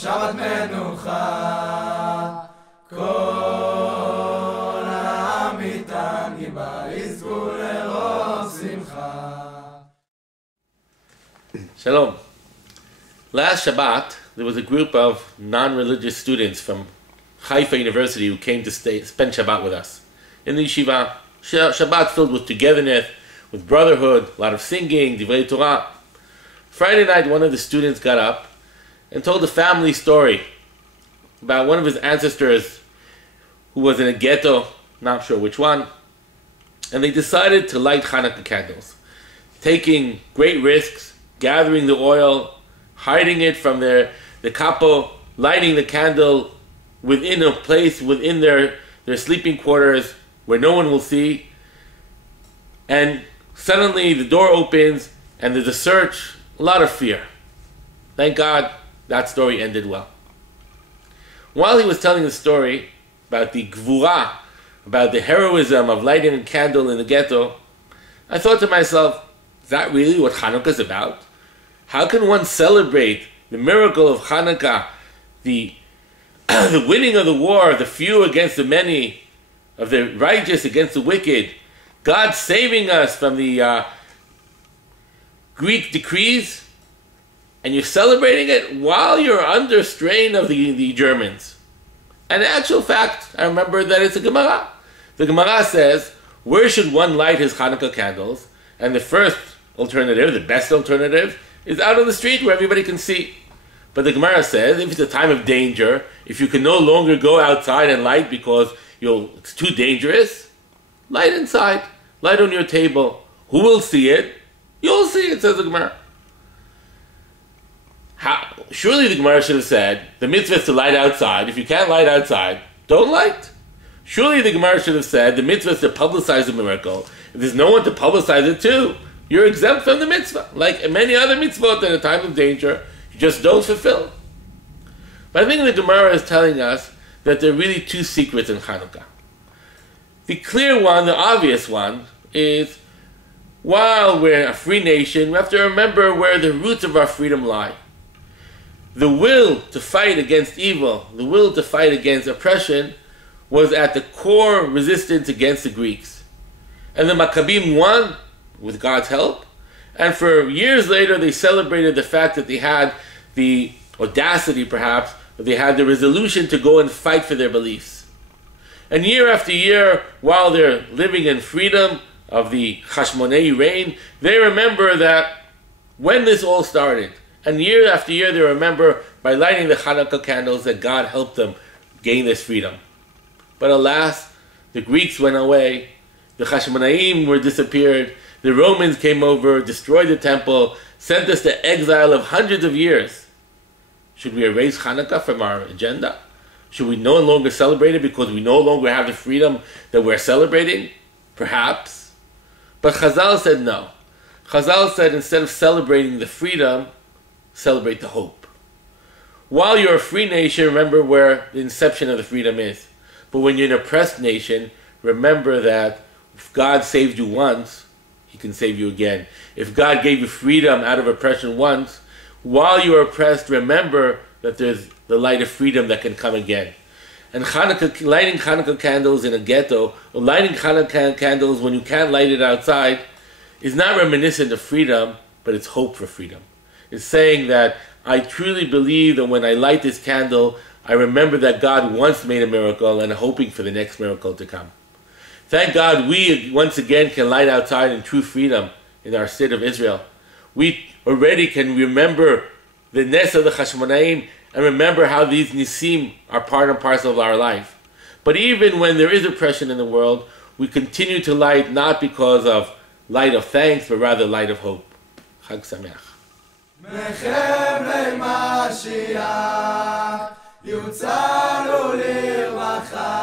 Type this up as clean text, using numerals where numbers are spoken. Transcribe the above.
שבת מנוחה, כל העם איתן גיבה יזכו לרוב שמחה. Shalom. Last Shabbat, there was a group of non-religious students from Haifa University who came to spend Shabbat with us in the yeshiva. Shabbat filled with togetherness, with brotherhood, a lot of singing, divrei Torah. Friday night, one of the students got up and told a family story about one of his ancestors who was in a ghetto, not sure which one, and they decided to light Hanukkah candles, taking great risks, gathering the oil, hiding it from the capo, lighting the candle within a place within their sleeping quarters where no one will see, and suddenly the door opens and there's a search, a lot of fear. Thank God that story ended well. While he was telling the story about the gvura, about the heroism of lighting a candle in the ghetto, I thought to myself, is that really what Hanukkah is about? How can one celebrate the miracle of Hanukkah, the winning of the war, the few against the many, of the righteous against the wicked, God saving us from the Greek decrees, and you're celebrating it while you're under strain of the Germans? And in actual fact, I remember that it's a Gemara. The Gemara says, where should one light his Hanukkah candles? And the first alternative, the best alternative, is out on the street where everybody can see. But the Gemara says, if it's a time of danger, if you can no longer go outside and light because it's too dangerous, light inside, light on your table. Who will see it? You'll see it, says the Gemara. Surely the Gemara should have said, the mitzvah is to light outside. If you can't light outside, don't light. Surely the Gemara should have said, the mitzvah is to publicize the miracle. If there's no one to publicize it to, you're exempt from the mitzvah. Like many other mitzvot in a time of danger, you just don't fulfill. But I think the Gemara is telling us that there are really two secrets in Hanukkah. The clear one, the obvious one, is while we're a free nation, we have to remember where the roots of our freedom lie. The will to fight against evil, the will to fight against oppression, was at the core resistance against the Greeks. And the Maccabim won with God's help, and for years later they celebrated the fact that they had the audacity, perhaps, that they had the resolution to go and fight for their beliefs. And year after year, while they're living in freedom of the Hashmonei reign, they remember that when this all started, and year after year they remember by lighting the Hanukkah candles that God helped them gain this freedom. But alas, the Greeks went away, the Hashmonaim were disappeared, the Romans came over, destroyed the temple, sent us to exile of hundreds of years. Should we erase Hanukkah from our agenda? Should we no longer celebrate it because we no longer have the freedom that we're celebrating? Perhaps. But Chazal said no. Chazal said instead of celebrating the freedom, celebrate the hope. While you're a free nation, remember where the inception of the freedom is. But when you're an oppressed nation, remember that if God saved you once, He can save you again. If God gave you freedom out of oppression once, while you are oppressed, remember that there's the light of freedom that can come again. And lighting Hanukkah candles in a ghetto, or lighting Hanukkah candles when you can't light it outside, is not reminiscent of freedom, but it's hope for freedom. It's saying that I truly believe that when I light this candle, I remember that God once made a miracle and hoping for the next miracle to come. Thank God we once again can light outside in true freedom in our state of Israel. We already can remember the Nes of the Hashmonaim and remember how these Nisim are part and parcel of our life. But even when there is oppression in the world, we continue to light not because of light of thanks, but rather light of hope. Chag Sameach. מחבלי משיח יוצאנו לרווחה